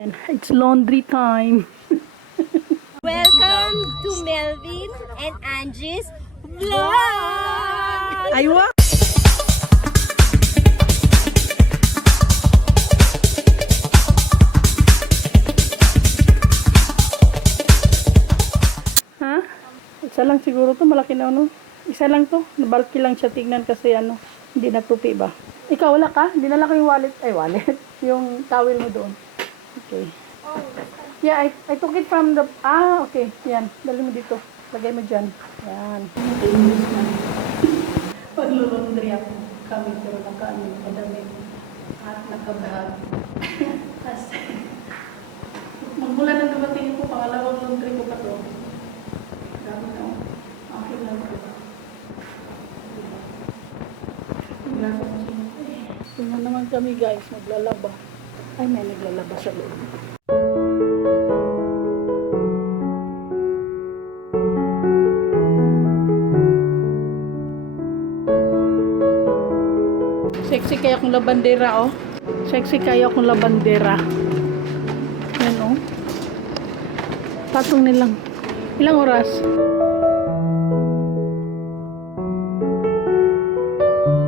And it's laundry time. Welcome to Melvin and Angie's vlog! Aywa! Ha? Isa lang siguro to, malaki na ano. Isa lang to, nabalki lang siya tignan kasi ano, hindi natupi ba? Ikaw wala ka? Dinala ko yung wallet, wallet, yung towel mo doon. Okay. Yeah, I took it from the, okay, yan, dali mo dito, lagay mo dyan, yan. Paglulundri ako kami, pero nakaano, kadamit at nakabahag. Kasi, magmula na dumating ko, pangalawang laundry ko pa to. Dami na, okay lang ko. Tingnan naman kami guys, maglalaba. Ay, may naglalaba sa loob. Sexy kaya akong labandera, oh. Sexy kaya akong labandera. Yan, oh. Patong nilang. Ilang oras?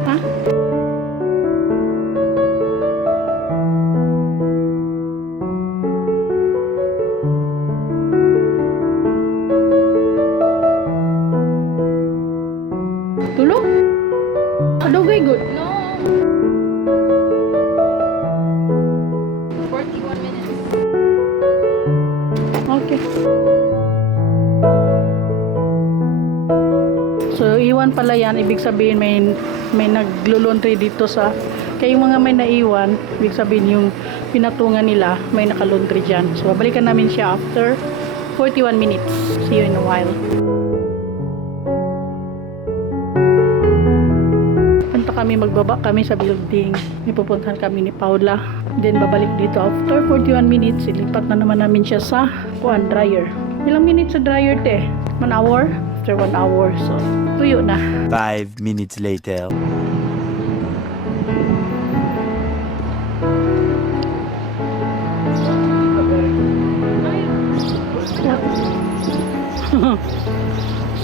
Ha? Tulog? Adugay good. No! 41 minutes. Okay. So, iwan pala yan. Ibig sabihin may naglo-laundry dito sa... Kaya yung mga may naiwan, ibig sabihin yung pinatungan nila, may naka-laundry dyan. So, babalikan namin siya after 41 minutes. See you in a while. Punta kami, magbaba kami sa building. May pupuntahan kami ni Paula. Then, babalik dito after 41 minutes. Ilipat na naman namin siya sa dryer. Ilang minutes sa dryer, te? 1 hour? After 1 hour. So, tuyo na. 5 minutes later.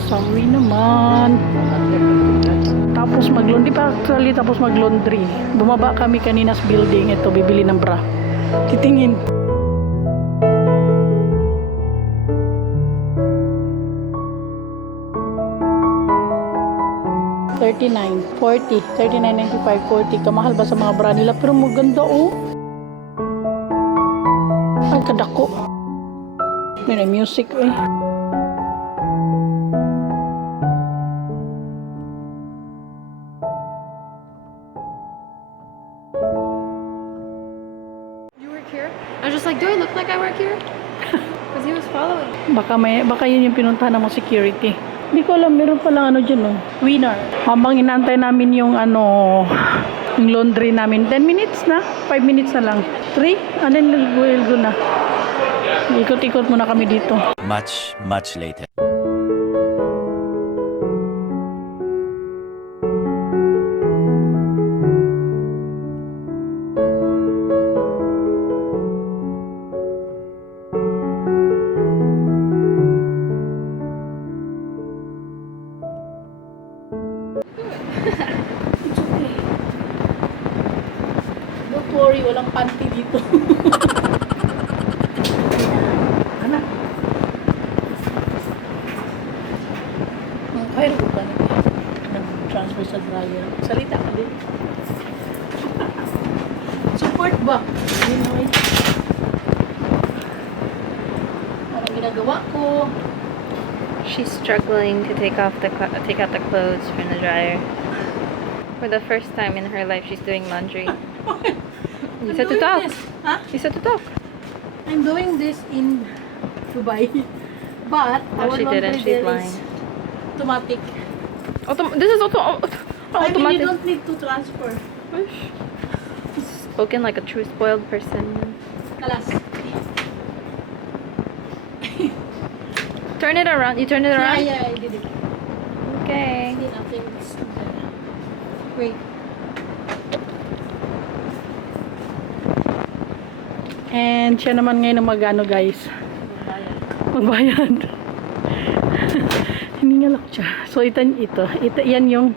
Sorry naman. Tapos mag-laundry pa actually, tapos mag-laundry. Bumaba kami kanina sa building. Ito, bibili ng bra. Titingin. $39.40, $39.95, $40. Kamahal ba sa mga bra nila? Pero maganda, oh. Ay, kadako. May music, eh. You work here? I was just like, do I look like I work here? Because he was following. Baka yun yung pinuntahan ng mga security. Hindi ko alam, meron palang ano dyan, oh. Winner. Habang inaantay namin yung yung laundry namin. 10 minutes na? 5 minutes na lang. 3? And then we'll go na. Ikot-ikot muna kami dito. Much later. Don't worry, walang panty dito. Anak. Kaya ko ba nag-transfer sa dryer? Salita ka din. Support ba? Parang ginagawa ko. She's struggling to take out the clothes from the dryer. For the first time in her life, she's doing laundry. You said to talk. Huh? You said to talk. I'm doing this in Dubai. But No, our she didn't. laundry She's there lying. is automatic. This is I mean, automatic. you don't need to transfer. Spoken like a true spoiled person. Kalas. Turn it around. You turn it around? Yeah, I did it. Okay. See, nothing is there. Wait. And siya naman ngayon ang mag-ano guys. Magbayad. Hiningal ako siya. So ito, yan yung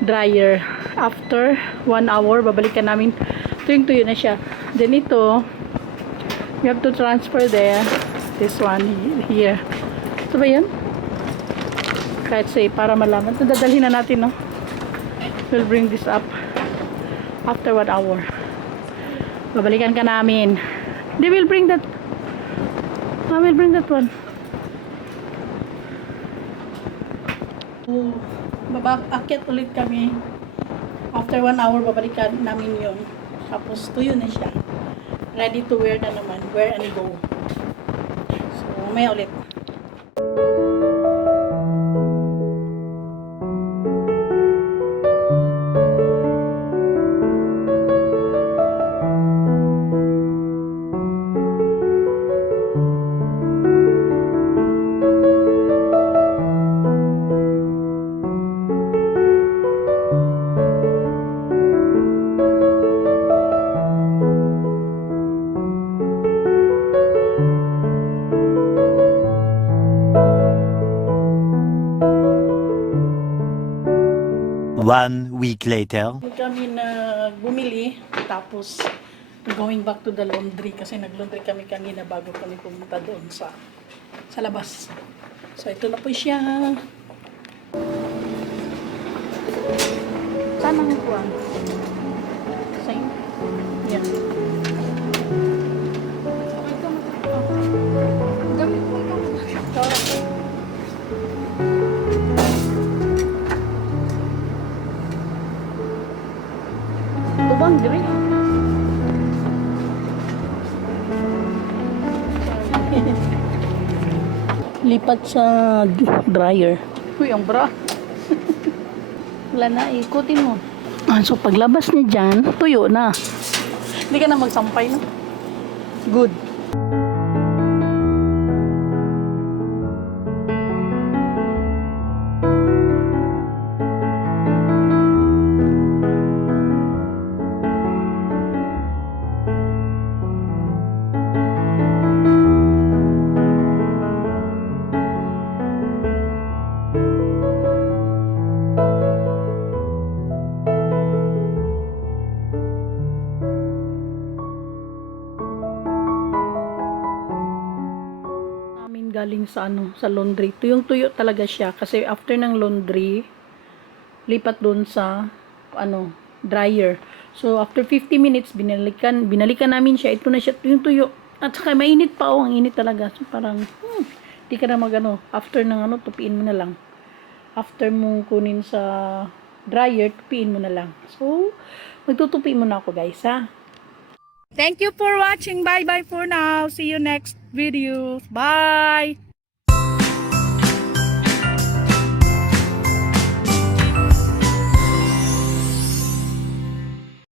dryer. After 1 hour, babalikan namin. Tuyong-tuyo na siya. Then ito, we have to transfer there. This one here. Ito ba yan? Kahit say, para malaman. Ito, dadalhin na natin, no? We'll bring this up after 1 hour. Babalikan ka namin. They will bring that. I will bring that one. Akyat ulit kami. After 1 hour, babalikan namin yun. Tapos, tuyo na siya. Ready to wear na naman. Wear and go. So, mamaya ulit. One week later. Kami na bumili, tapos going back to the laundry kasi nag-laundry kami kanina bago kami pumunta doon sa labas. So ito na po siya. Saan ang kuwan? Same? Yan. Lubang diri. Lipat sa dryer. Uy, ang bra. Wala na, ikutin mo. So, paglabas niya dyan, tuyo na. Hindi ka na magsampay, no? Good. Galing sa sa laundry. Tuyong-tuyo talaga siya kasi after ng laundry lipat doon sa dryer. So after 50 minutes binalikan namin siya. Ito na siya tuyong-tuyo. At saka mainit pa ang init talaga. So parang di ka na after ng tupiin mo na lang. After mong kunin sa dryer, tupiin mo na lang. So magtutupi muna ako guys, ha. Thank you for watching. Bye-bye for now. See you next video. Bye!